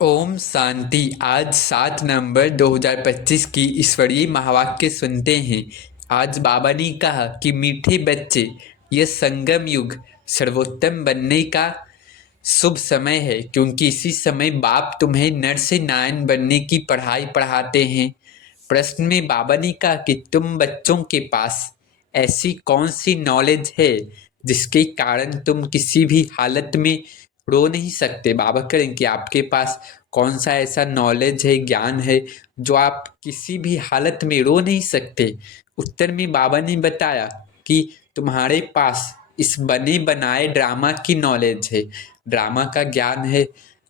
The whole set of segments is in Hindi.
ओम शांति। आज 7 नवंबर 2025 की ईश्वरीय महावाक्य सुनते हैं। आज बाबा ने कहा कि मीठे बच्चे, यह संगम युग सर्वोत्तम बनने का शुभ समय है, क्योंकि इसी समय बाप तुम्हें नर से नारायण बनने की पढ़ाई पढ़ाते हैं। प्रश्न में बाबा ने कहा कि तुम बच्चों के पास ऐसी कौन सी नॉलेज है जिसके कारण तुम किसी भी हालत में रो नहीं सकते। बाबा करें कि आपके पास कौन सा ऐसा नॉलेज है, ज्ञान है जो आप किसी भी हालत में रो नहीं सकते। उत्तर में बाबा ने बताया कि तुम्हारे पास इस बने बनाए ड्रामा की नॉलेज है, ड्रामा का ज्ञान है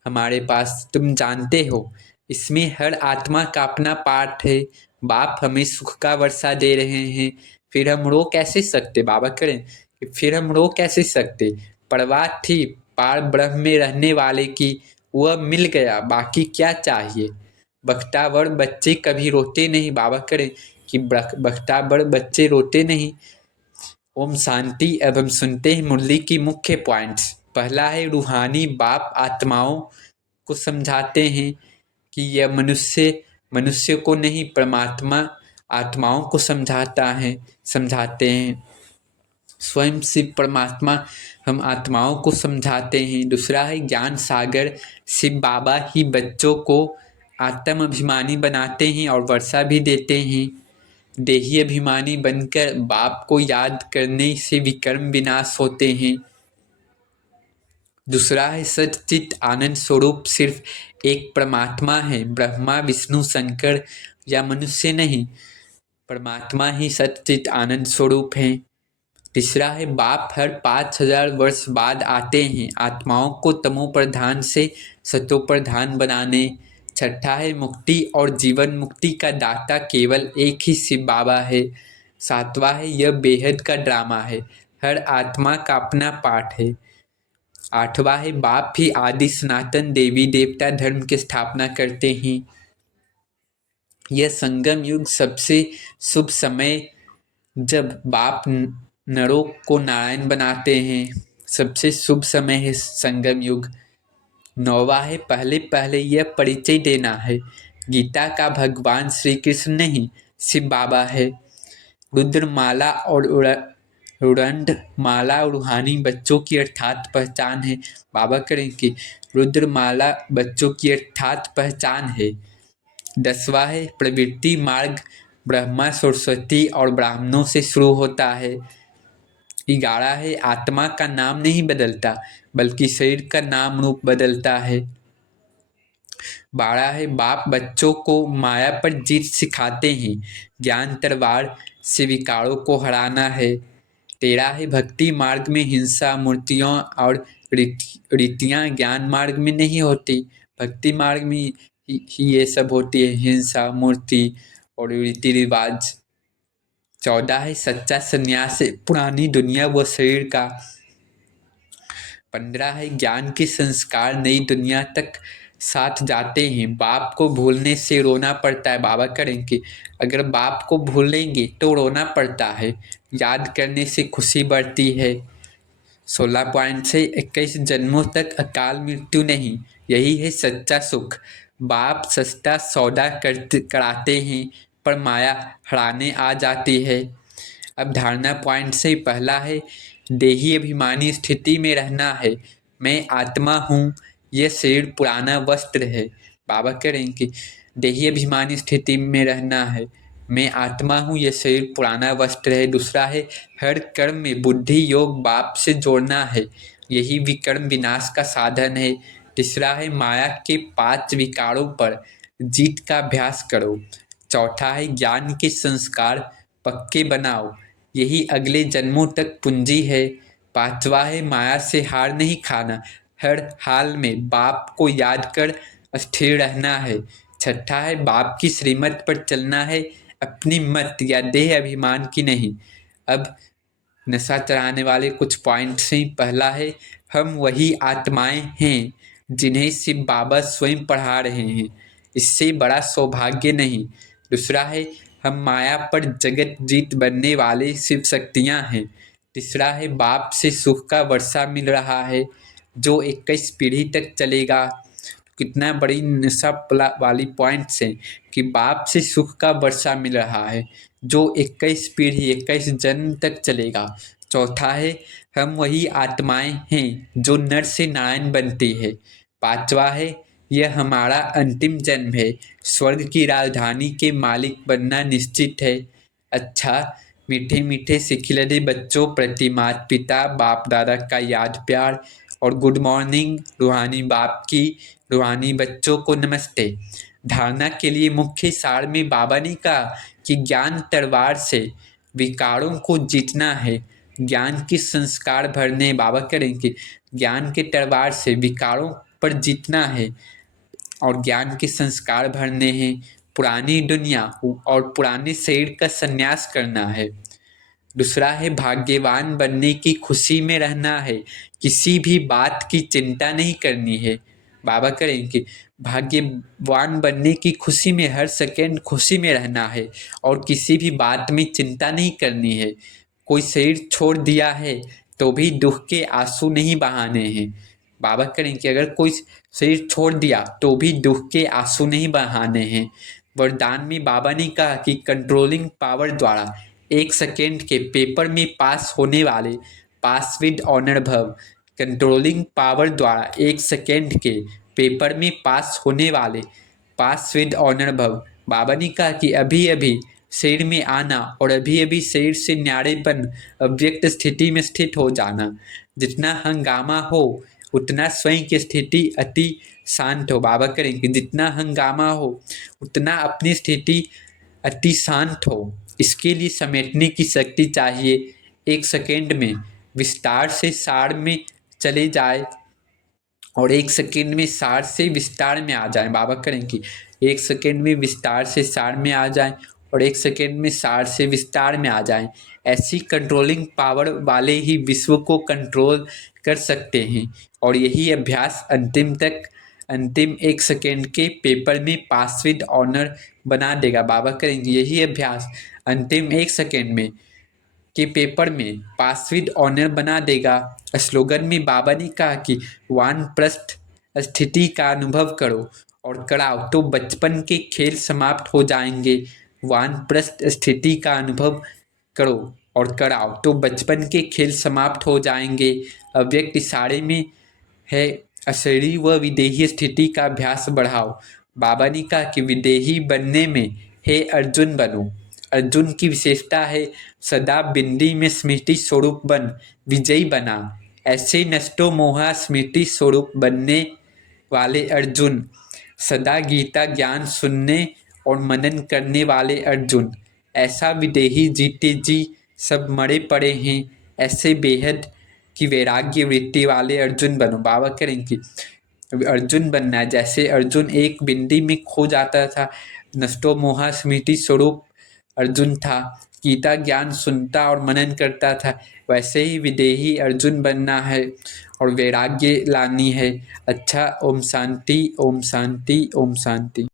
हमारे पास, तुम जानते हो इसमें हर आत्मा का अपना पाठ है। बाप हमें सुख का वर्षा दे रहे हैं, फिर हम रो कैसे सकते। बाबा करें कि फिर हम रो कैसे सकते। परवाह थी पार ब्रह्म में रहने वाले की, वह मिल गया, बाकी क्या चाहिए। बख्तावर बच्चे कभी रोते नहीं। बाबा करें कि बख्तावर बच्चे रोते नहीं। ओम शांति। अब हम सुनते हैं मुरली की मुख्य पॉइंट्स। पहला है रूहानी बाप आत्माओं को समझाते हैं कि यह मनुष्य को नहीं, परमात्मा आत्माओं को समझाते हैं। स्वयं शिव परमात्मा हम आत्माओं को समझाते हैं। दूसरा है ज्ञान सागर शिव बाबा ही बच्चों को आत्म अभिमानी बनाते हैं और वर्षा भी देते हैं। देही अभिमानी बनकर बाप को याद करने से विकर्म विनाश होते हैं। दूसरा है सच्चित आनंद स्वरूप सिर्फ एक परमात्मा है, ब्रह्मा विष्णु शंकर या मनुष्य नहीं, परमात्मा ही सच्चित आनंद स्वरूप है। तीसरा है बाप हर 5000 वर्ष बाद आते हैं आत्माओं को तमो प्रधान से सतो प्रधान बनाने। छठा है मुक्ति और जीवन मुक्ति का दाता केवल एक ही शिव बाबा है। सातवां है यह बेहद का ड्रामा है, हर आत्मा का अपना पाठ है। आठवां है बाप ही आदि सनातन देवी देवता धर्म की स्थापना करते हैं। यह संगम युग सबसे शुभ समय, जब बाप नरों को नारायण बनाते हैं, सबसे शुभ समय है संगम युग। नौवा है पहले पहले यह परिचय देना है, गीता का भगवान श्री कृष्ण नहीं, शिव बाबा है। रुद्रमाला और रुदंड माला रूहानी बच्चों की अर्थात पहचान है। बाबा करें कि रुद्रमाला बच्चों की अर्थात पहचान है। 10वां है प्रवृत्ति मार्ग ब्रह्मा सरस्वती और ब्राह्मणों से शुरू होता है। 11 है आत्मा का नाम नहीं बदलता बल्कि शरीर का नाम रूप बदलता है। 12 है बाप बच्चों को माया पर जीत सिखाते हैं, ज्ञान तलवार से विकारों को हराना है। 13 है भक्ति मार्ग में हिंसा मूर्तियों और रीतियाँ ज्ञान मार्ग में नहीं होती, भक्ति मार्ग में ही ये सब होती है, हिंसा मूर्ति और रीति रिवाज। 14 है सच्चा संन्यास पुरानी दुनिया व शरीर का। 15 है ज्ञान के संस्कार नई दुनिया तक साथ जाते हैं, बाप को भूलने से रोना पड़ता है। बाबा करें कि अगर बाप को भूलेंगे तो रोना पड़ता है, याद करने से खुशी बढ़ती है। 16 पॉइंट से 21 जन्मों तक अकाल मृत्यु नहीं, यही है सच्चा सुख। बाप सस्ता सौदा कराते हैं पर माया हराने आ जाती है। अब धारणा पॉइंट से पहला है देही अभिमानी स्थिति में रहना है, मैं आत्मा हूँ, यह शरीर पुराना वस्त्र है। बाबा कह रहे हैं कि देही अभिमानी स्थिति में रहना है, मैं आत्मा हूँ, यह शरीर पुराना वस्त्र है। दूसरा है हर कर्म में बुद्धि योग बाप से जोड़ना है, यही विकर्म विनाश का साधन है। तीसरा है माया के 5 विकारों पर जीत का अभ्यास करो। चौथा है ज्ञान के संस्कार पक्के बनाओ, यही अगले जन्मों तक पूंजी है। 5वां है माया से हार नहीं खाना, हर हाल में बाप को याद कर स्थिर रहना है। 6ठा है बाप की श्रीमत पर चलना है, अपनी मत या देह अभिमान की नहीं। अब नशा चढ़ाने वाले कुछ पॉइंट्स हैं। पहला है हम वही आत्माएं हैं जिन्हें शिव बाबा स्वयं पढ़ा रहे हैं, इससे बड़ा सौभाग्य नहीं। दूसरा है हम माया पर जगत जीत बनने वाले शिव शक्तियां हैं। तीसरा है बाप से सुख का वर्षा मिल रहा है जो 21 पीढ़ी तक चलेगा, कितना बड़ी नशा वाली पॉइंट्स हैं कि बाप से सुख का वर्षा मिल रहा है जो 21 पीढ़ी 21 जन्म तक चलेगा। चौथा है हम वही आत्माएं हैं जो नर से नारायण बनती है। पांचवा है यह हमारा अंतिम जन्म है, स्वर्ग की राजधानी के मालिक बनना निश्चित है। अच्छा, मीठे मीठे सिखिलरे बच्चों प्रति माता पिता बाप दादा का याद प्यार और गुड मॉर्निंग। रूहानी बाप की रूहानी बच्चों को नमस्ते। धारणा के लिए मुख्य सार में बाबा ने कहा कि ज्ञान तलवार से विकारों को जीतना है। ज्ञान की संस्कार भरने बाबा करेंगे, ज्ञान के तलवार से विकारों पर जीतना है और ज्ञान के संस्कार भरने हैं। पुरानी दुनिया और पुराने शरीर का संन्यास करना है। दूसरा है भाग्यवान बनने की खुशी में रहना है, किसी भी बात की चिंता नहीं करनी है। बाबा करेंगे भाग्यवान बनने की खुशी में हर सेकेंड खुशी में रहना है और किसी भी बात में चिंता नहीं करनी है। कोई शरीर छोड़ दिया है तो भी दुख के आंसू नहीं बहाने हैं। बाबा करेंगे अगर कोई शरीर छोड़ दिया तो भी दुख के आंसू नहीं बहाने हैं। वरदान में बाबा ने कहा कि कंट्रोलिंग पावर द्वारा 1 सेकेंड के पेपर में पास होने वाले पास विद ऑनर भव। कंट्रोलिंग पावर द्वारा 1 सेकेंड के पेपर में पास होने वाले पास विद ऑनर भव। बाबा ने कहा कि अभी अभी शरीर में आना और अभी अभी शरीर से न्यारेपन अव्यक्त स्थिति में स्थित हो जाना। जितना हंगामा हो उतना स्वयं की स्थिति अति शांत हो। बाबा करेंगे जितना हंगामा हो उतना अपनी स्थिति अति शांत हो। इसके लिए समेटने की शक्ति चाहिए। 1 सेकेंड में विस्तार से सार में चले जाए और 1 सेकेंड में सार से विस्तार में आ जाए। बाबा करेंगे 1 सेकेंड में विस्तार से सार में आ जाए और 1 सेकेंड में सार से विस्तार में आ जाएं। ऐसी कंट्रोलिंग पावर वाले ही विश्व को कंट्रोल कर सकते हैं और यही अभ्यास अंतिम 1 सेकेंड के पेपर में पास विद ऑनर बना देगा। बाबा करेंगे यही अभ्यास अंतिम 1 सेकेंड में के पेपर में पास विद ऑनर बना देगा। स्लोगन में बाबा ने कहा कि वानप्रस्थ स्थिति का अनुभव करो और कराओ तो बचपन के खेल समाप्त हो जाएंगे। वानप्रस्थ स्थिति का अनुभव करो और कराओ तो बचपन के खेल समाप्त हो जाएंगे। अव्यक्त इशारे में है अशरीरी व विदेही स्थिति का अभ्यास बढ़ाओ। बाबा ने कहा कि विदेही बनने में हे अर्जुन बनो। अर्जुन की विशेषता है सदा बिंदी में स्मृति स्वरूप बन विजयी बना। ऐसे नष्टो मोहा स्मृति स्वरूप बनने वाले अर्जुन, सदा गीता ज्ञान सुनने और मनन करने वाले अर्जुन। ऐसा विदेही जीते जी सब मरे पड़े हैं, ऐसे बेहद की वैराग्य वृत्ति वाले अर्जुन बनो। बाबा करेंगे अर्जुन बनना है जैसे अर्जुन एक बिंदी में खो जाता था, नष्टो मोहा स्मृति स्वरूप अर्जुन था, गीता ज्ञान सुनता और मनन करता था, वैसे ही विदेही अर्जुन बनना है और वैराग्य लानी है। अच्छा, ओम शांति ओम शांति ओम शांति।